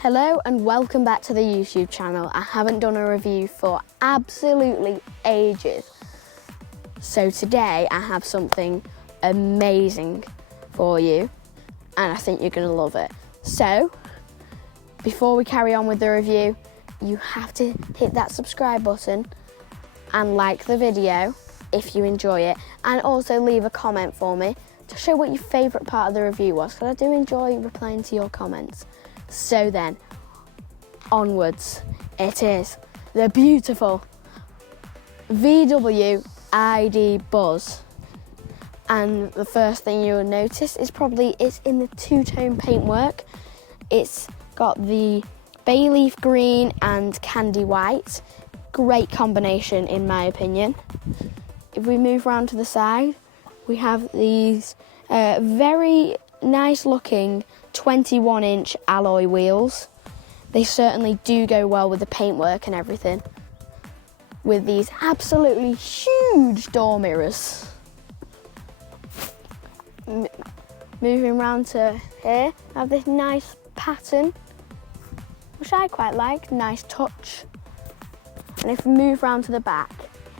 Hello and welcome back to the YouTube channel. I haven't done a review for absolutely ages. So today I have something amazing for you and I think you're going to love it. So before we carry on with the review, you have to hit that subscribe button and like the video if you enjoy it, and also leave a comment for me to show what your favourite part of the review was, because I do enjoy replying to your comments. So then, onwards, it is the beautiful VW ID Buzz. And the first thing you'll notice is probably it's in the two-tone paintwork. It's got the bay leaf green and candy white. Great combination in my opinion. If we move around to the side, we have these very nice looking 21-inch alloy wheels. They certainly do go well with the paintwork and everything, with these absolutely huge door mirrors. Moving around to here, I have this nice pattern, which I quite like, nice touch. And if we move around to the back,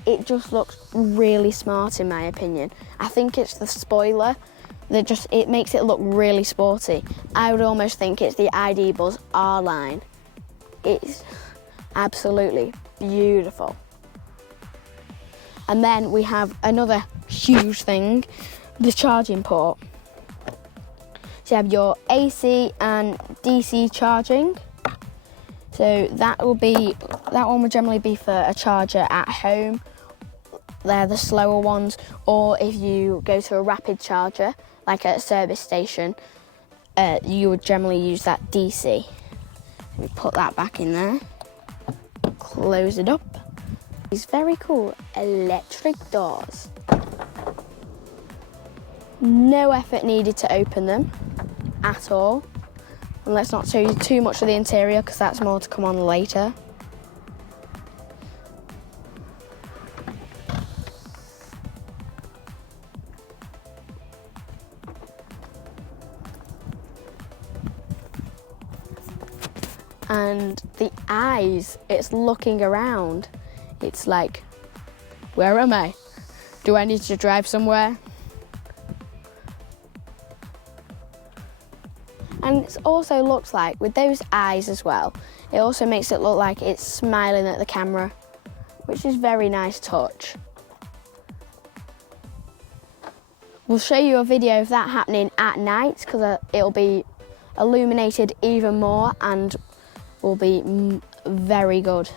it just looks really smart in my opinion. I think it's the spoiler that it makes it look really sporty. I would almost think it's the ID Buzz R line. It's absolutely beautiful. And then we have another huge thing, the charging port. So you have your AC and DC charging. So that one would generally be for a charger at home. They're the slower ones, or if you go to a rapid charger, like at a service station, you would generally use that DC. We put that back in there, close it up. These very cool electric doors. No effort needed to open them at all. And let's not show you too much of the interior because that's more to come on later. And the eyes, it's looking around. It's like, where am I? Do I need to drive somewhere? And it also looks like, with those eyes as well, it also makes it look like it's smiling at the camera, which is very nice touch. We'll show you a video of that happening at night because it'll be illuminated even more and will be very good.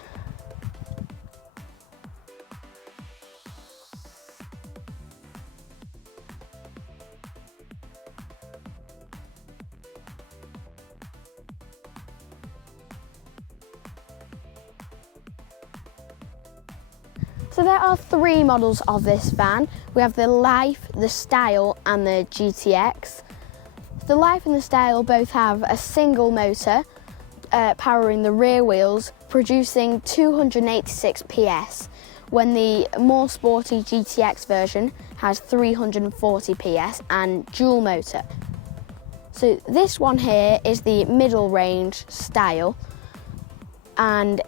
So there are three models of this van. We have the Life, the Style and the GTX. The Life and the Style both have a single motor powering the rear wheels, producing 286 PS, when the more sporty GTX version has 340 PS and dual motor. So this one here is the middle range Style, and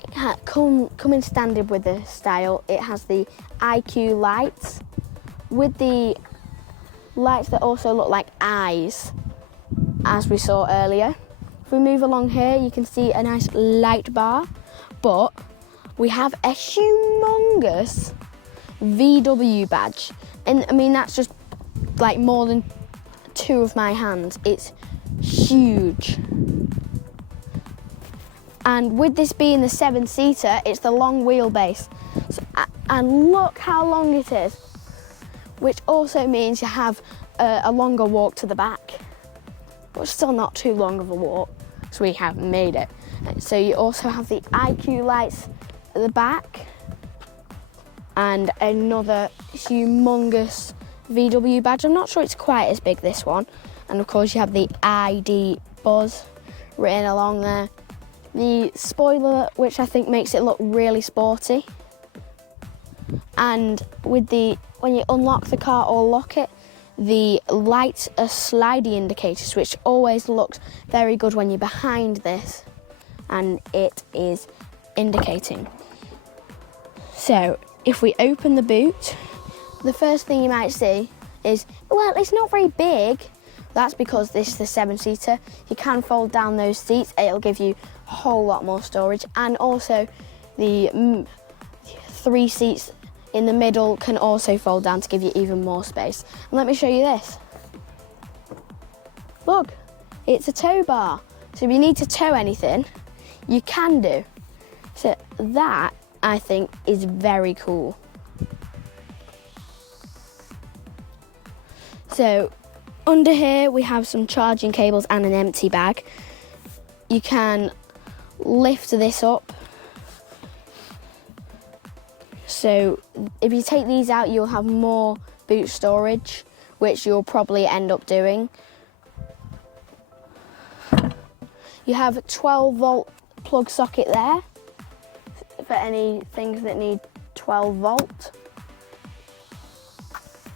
coming standard with the Style, it has the IQ lights with the lights that also look like eyes, as we saw earlier. If we move along here, you can see a nice light bar, but we have a humongous VW badge. And I mean, that's just like more than two of my hands. It's huge. And with this being the 7-seater, it's the long wheelbase. So, and look how long it is, which also means you have a longer walk to the back. But still not too long of a walk, so we have made it. So you also have the IQ lights at the back and another humongous VW badge. I'm not sure it's quite as big, this one. And of course you have the ID Buzz written along there. The spoiler, which I think makes it look really sporty. And with when you unlock the car or lock it, the lights are slidey indicators, which always looks very good when you're behind this. and it is indicating. So if we open the boot, the first thing you might see is, well, it's not very big. That's because this is the 7-seater. You can fold down those seats. It'll give you a whole lot more storage. And also the 3 seats in the middle can also fold down to give you even more space. And let me show you this. Look, it's a tow bar. So if you need to tow anything, you can do. So that, I think, is very cool. So under here we have some charging cables and an empty bag. You can lift this up. So if you take these out, you'll have more boot storage, which you'll probably end up doing. You have a 12-volt plug socket there for any things that need 12 volt.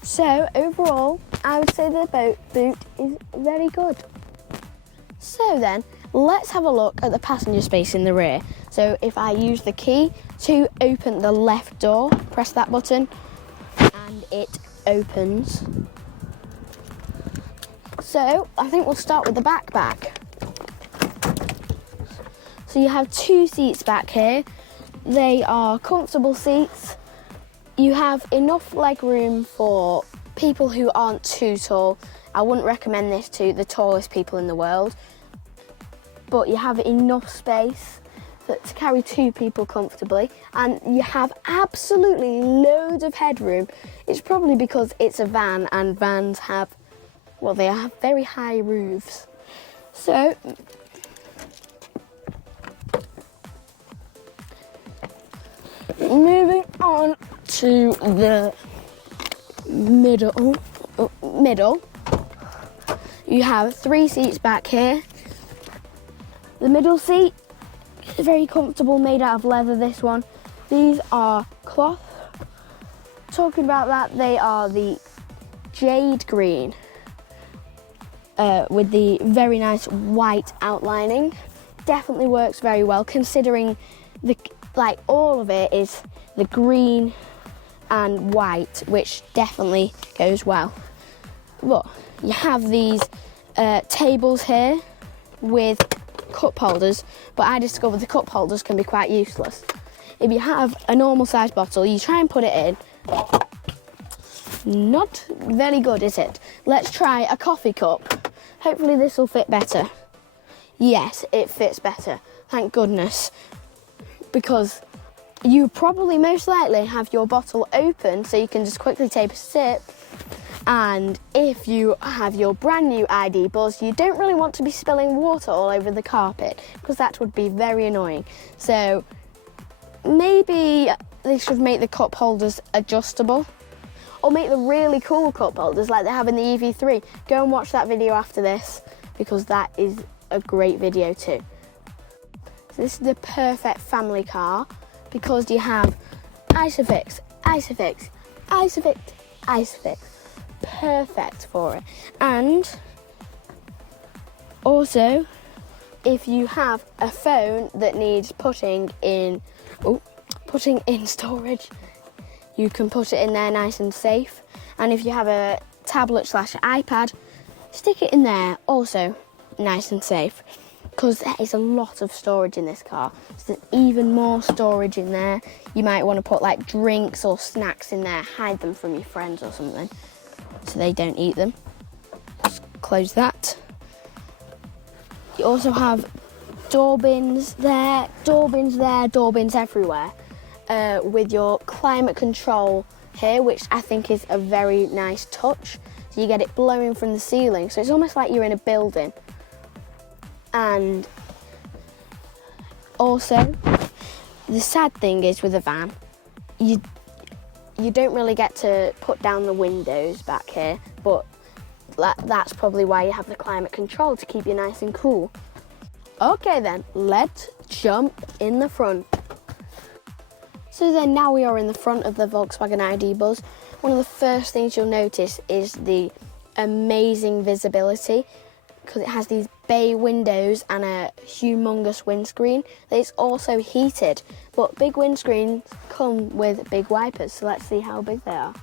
So overall, I would say the boot is very good. So then, let's have a look at the passenger space in the rear. So if I use the key to open the left door, press that button, and it opens. So I think we'll start with the backpack. So you have 2 seats back here. They are comfortable seats. You have enough leg room for people who aren't too tall. I wouldn't recommend this to the tallest people in the world, but you have enough space to carry 2 people comfortably, and you have absolutely loads of headroom. It's probably because it's a van, and vans have, well, they have very high roofs. So moving on to the middle, you have 3 seats back here. The middle seat is very comfortable, made out of leather, this one. These are cloth. Talking about that, they are the jade green with the very nice white outlining. Definitely works very well, considering all of it is the green and white, which definitely goes well. Look, you have these tables here with cup holders, but I discovered the cup holders can be quite useless. If you have a normal size bottle, you try and put it in. Not very good, is it? Let's try a coffee cup. Hopefully this will fit better. Yes, it fits better. Thank goodness. Because you probably most likely have your bottle open so you can just quickly take a sip. And if you have your brand new ID Buzz, you don't really want to be spilling water all over the carpet, because that would be very annoying. So maybe they should make the cup holders adjustable, or make the really cool cup holders like they have in the EV3. Go and watch that video after this, because that is a great video too. So this is the perfect family car, because you have Isofix, Isofix, Isofix, Isofix. Perfect for it. And also, if you have a phone that needs putting in storage, you can put it in there nice and safe. And if you have a tablet / iPad, stick it in there, also nice and safe, because there is a lot of storage in this car. So there's even more storage in there. You might want to put like drinks or snacks in there, hide them from your friends or something, so they don't eat them. Just close that. You also have door bins there, door bins everywhere, with your climate control here, which I think is a very nice touch. So you get it blowing from the ceiling, so it's almost like you're in a building. And also, the sad thing is with a van, you don't really get to put down the windows back here, but that's probably why you have the climate control, to keep you nice and cool. Okay then, let's jump in the front. So then now we are in the front of the Volkswagen ID Buzz. One of the first things you'll notice is the amazing visibility, because it has these bay windows and a humongous windscreen. It's also heated, but big windscreens come with big wipers, so let's see how big they are.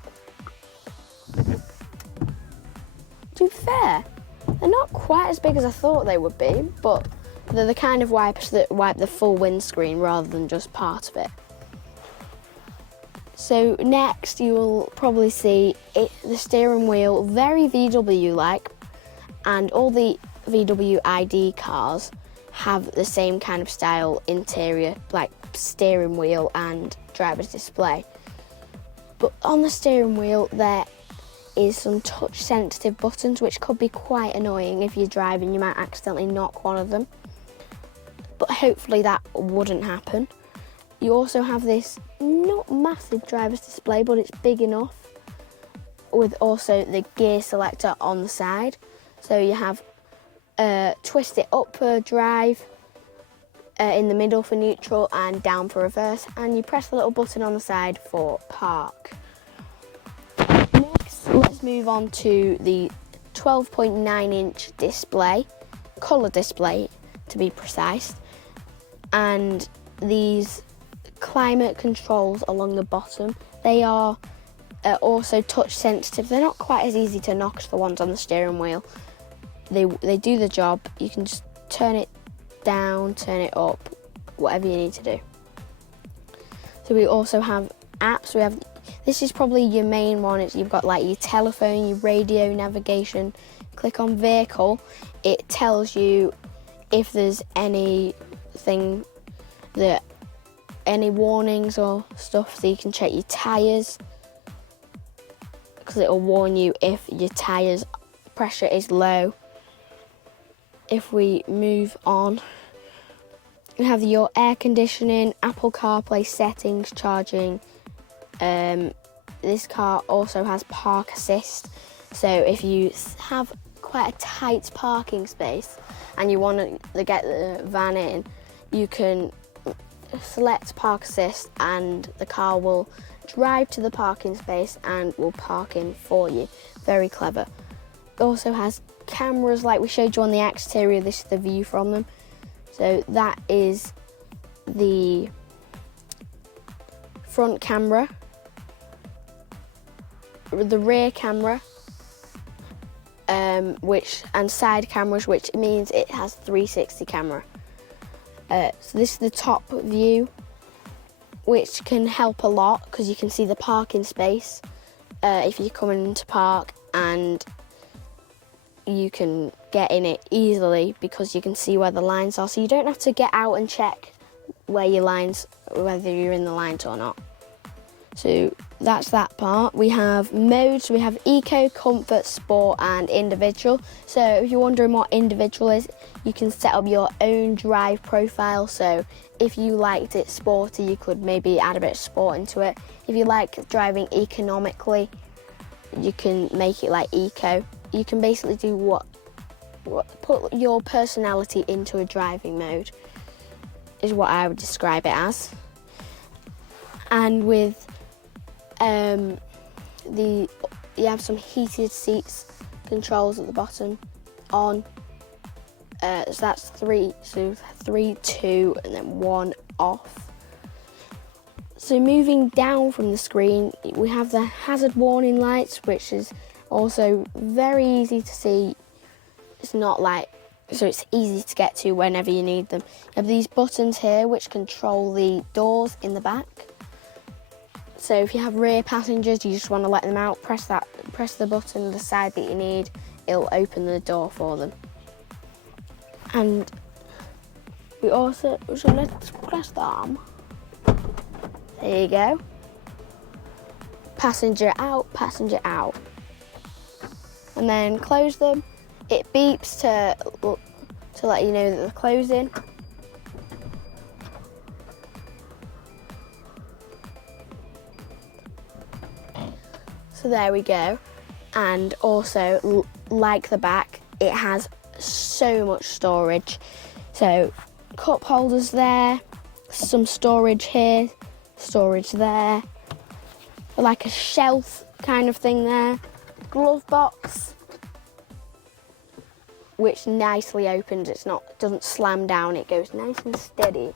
To be fair, they're not quite as big as I thought they would be, but they're the kind of wipers that wipe the full windscreen rather than just part of it. So next you will probably see the steering wheel, very VW-like, and all the VW ID cars have the same kind of style interior, like steering wheel and driver's display. But on the steering wheel there is some touch sensitive buttons which could be quite annoying. If you're driving, you might accidentally knock one of them, but hopefully that wouldn't happen. You also have this not massive driver's display, but it's big enough, with also the gear selector on the side. So you have twist it up for drive, in the middle for neutral, and down for reverse, and you press the little button on the side for park. Next, let's move on to the 12.9-inch display, colour display to be precise, and these climate controls along the bottom. They are also touch sensitive. They're not quite as easy to knock as the ones on the steering wheel. They do the job. You can just turn it down, turn it up, whatever you need to do. So we also have apps. This is probably your main one. You've got like your telephone, your radio, navigation. Click on vehicle. It tells you if there's anything any warnings or stuff, so you can check your tyres, because it will warn you if your tyres pressure is low. If we move on, you have your air conditioning, Apple CarPlay settings, charging. This car also has park assist, so if you have quite a tight parking space and you want to get the van in, you can select park assist and the car will drive to the parking space and will park in for you. Very clever. It also has cameras like we showed you on the exterior. This is the view from them. So that is the front camera, the rear camera, and side cameras, which means it has 360 camera. So this is the top view, which can help a lot because you can see the parking space if you're coming to park, and you can get in it easily because you can see where the lines are. So you don't have to get out and check whether you're in the lines or not. So that's that part. We have modes. We have eco, comfort, sport, and individual. So if you're wondering what individual is, you can set up your own drive profile. So if you liked it sporty, you could maybe add a bit of sport into it. If you like driving economically, you can make it like eco. You can basically do put your personality into a driving mode, is what I would describe it as. And with you have some heated seats controls at the bottom on. So that's 3, 2, and then 1 off. So moving down from the screen, we have the hazard warning lights, which is also very easy to see. So it's easy to get to whenever you need them. You have these buttons here which control the doors in the back. So if you have rear passengers, you just want to let them out, press the button on the side that you need, it'll open the door for them. And we also, so let's press the arm. There you go. Passenger out, passenger out. And then close them. It beeps to let you know that they're closing. So there we go. And also, like the back, it has so much storage. So cup holders there, some storage here, storage there, like a shelf kind of thing there, glove box, which nicely opens. Doesn't slam down, it goes nice and steady.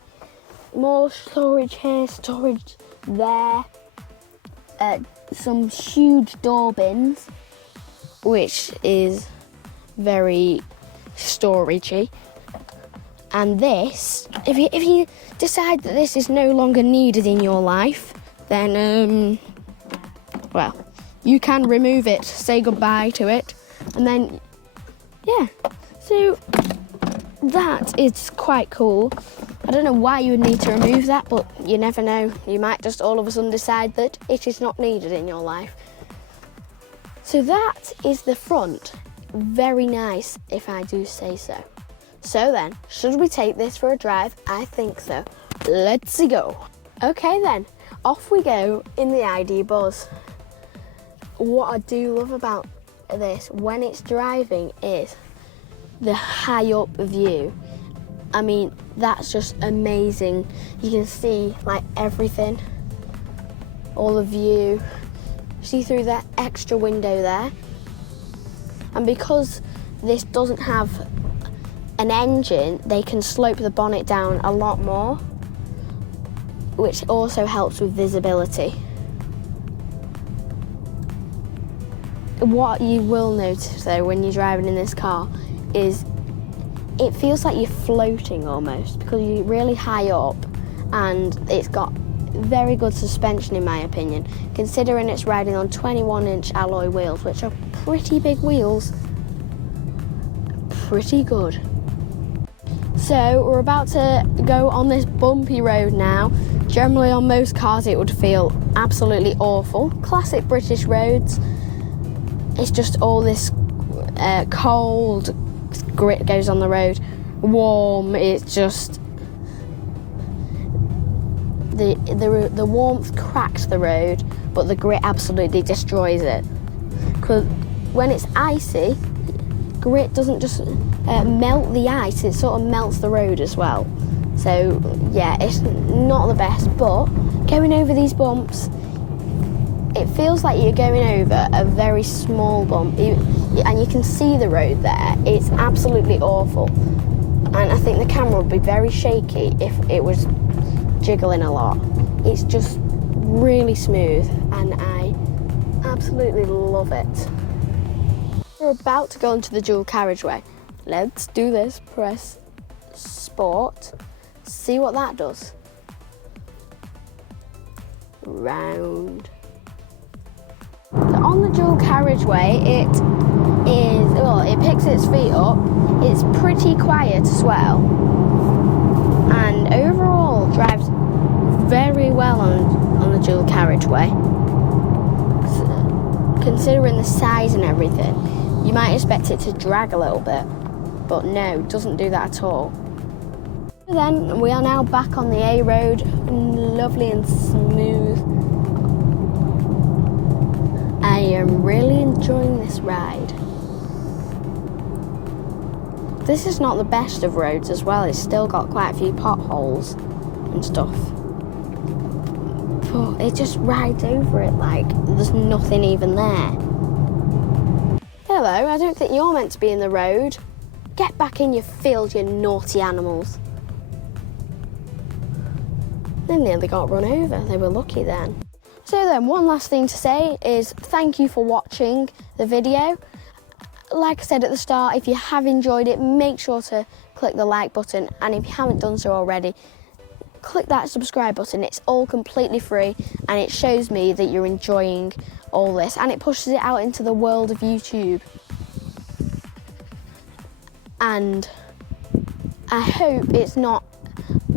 More storage here, storage there. Some huge door bins, which is very storagey. And this, if you decide that this is no longer needed in your life, then well, you can remove it, say goodbye to it, and then yeah. So that is quite cool. I don't know why you would need to remove that, but you never know. You might just all of a sudden decide that it is not needed in your life. So that is the front. Very nice, if I do say so. So then, should we take this for a drive? I think so. Let's go. Okay then, off we go in the ID Buzz. What I do love about this when it's driving is the high up view. I mean, that's just amazing. You can see like everything, all the view. See through that extra window there. And because this doesn't have an engine, they can slope the bonnet down a lot more, which also helps with visibility. What you will notice though when you're driving in this car is it feels like you're floating almost, because you're really high up and it's got very good suspension in my opinion, considering it's riding on 21-inch alloy wheels, which are pretty big wheels. Pretty good. So we're about to go on this bumpy road now. Generally on most cars it would feel absolutely awful. Classic British roads. It's just all this cold grit goes on the road. Warm, it's just the warmth cracks the road, but the grit absolutely destroys it. Because when it's icy, grit doesn't just melt the ice, it sort of melts the road as well. So yeah, it's not the best, but going over these bumps, it feels like you're going over a very small bump, and you can see the road there. It's absolutely awful, and I think the camera would be very shaky if it was jiggling a lot. It's just really smooth, and I absolutely love it. We're about to go into the dual carriageway. Let's do this. Press Sport. See what that does. Round. So on the dual carriageway, it picks its feet up. It's pretty quiet as well, and overall drives very well on the dual carriageway. Considering the size and everything, you might expect it to drag a little bit, but no, it doesn't do that at all. Then we are now back on the A road, lovely and smooth. I am really enjoying this ride. This is not the best of roads as well, it's still got quite a few potholes and stuff. But it just rides over it like there's nothing even there. Hello, I don't think you're meant to be in the road. Get back in your field, you naughty animals. They nearly got run over, they were lucky then. So then, one last thing to say is thank you for watching the video. Like I said at the start, if you have enjoyed it, make sure to click the like button, and if you haven't done so already, click that subscribe button. It's all completely free, and it shows me that you're enjoying all this, and it pushes it out into the world of YouTube. And I hope it's not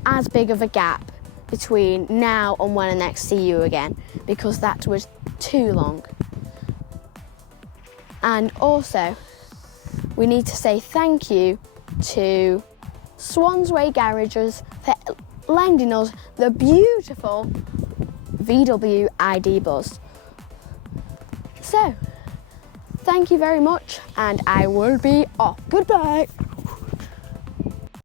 as big of a gap between now and when I next see you again, because that was too long. And also, we need to say thank you to Swansway Garages for lending us the beautiful VW ID Buzz. So, thank you very much, and I will be off. Goodbye.